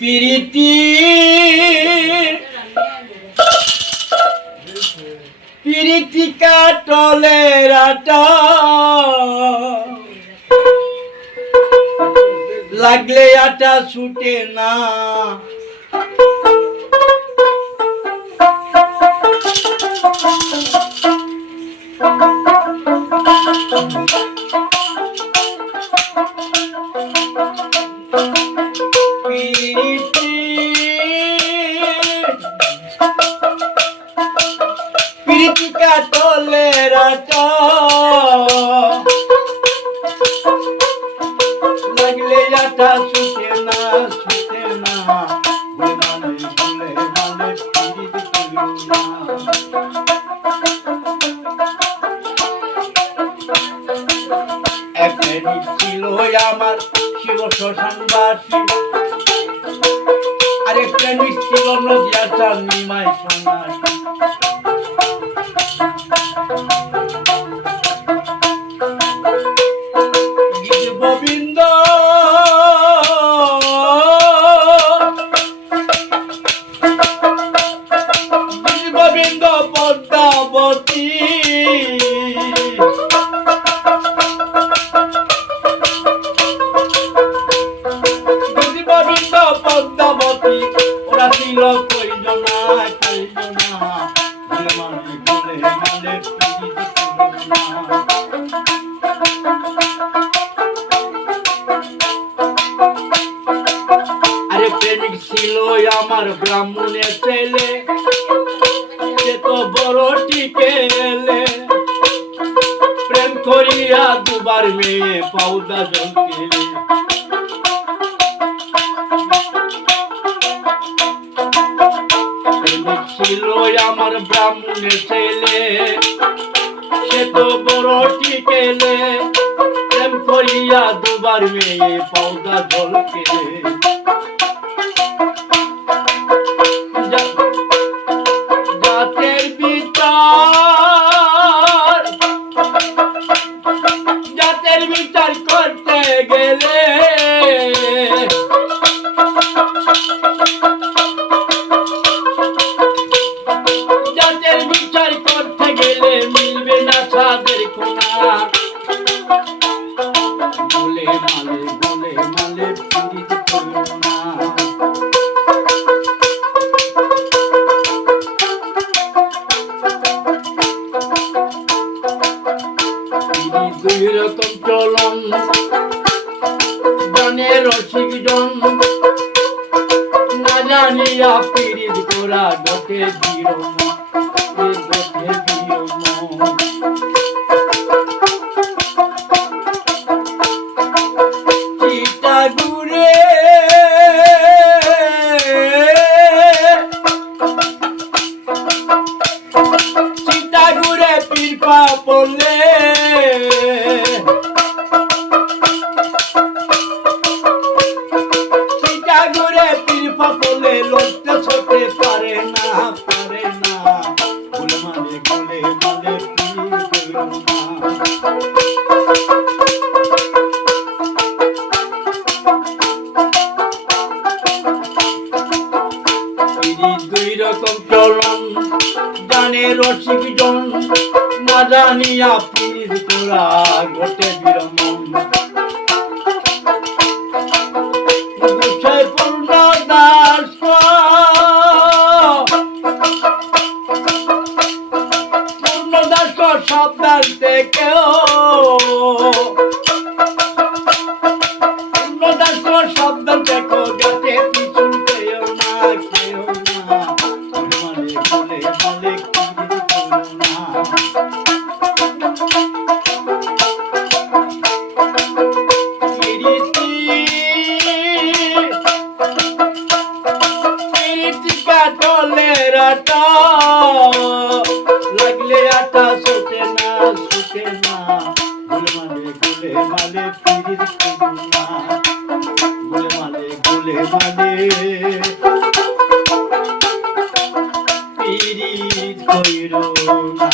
পিরিতি পিরিতি কাটলের আটা লাগলে আটা ছুটে না পিরিতি কাটলের আটা লাগলে আটা ছুটে না ভুলে মানে পিরিতি করিও না। এক প্রেমিক ছিল আমার শিব শ্মশানবাসী, আরেক প্রেমিক ছিল নদিয়াটা নিমাই সন্ন্যাসী। গোবিন্দ গোবিন্দ পদ্মাবতী গোবিন্দ পদ্মাবতী ওরা ছিল কইজনা বলে মানে আরে প্রেমিক ছিল আমার ব্রাহ্মণের ছেলে, সে তো বড় টিকেলে প্রেম করিয়া দুবার মেয়ে পাউদা জল খেলে। প্রেমিক ছিল আমার ব্রাহ্মণের ছেলে, সে তো বড় টিকেলে প্রেম করিয়া দুবার মেয়ে পাউদা জল খেলে। জাতের বিচার করতে গেলে মিলবে না ছাদের কোনা বলে মালে পিরিতি করিও না। দুই রকম চলন জানে রসিক জন, না জানিয়া পিরিত করা গতে বিরম চিটাগুড়ে পীরপা পড়লে চিটাগুড়ে পীরপা পড়লে লড়তে ছড়তে পারে না বলে মানে দুই রকম চলন জানে রসিক জন, না জানিয়া পিরিত করা ঘটে বিরমন। পূর্ণ দাস সাবধান থেকেও সাবধান থেকো যাতে পিছন খেয়েও না বলে পিরিতি কাটলের আটা লাগলে আটা ছুটে না বলে মানে পিরিতি করিও না। বলে পিরিতি করিও না।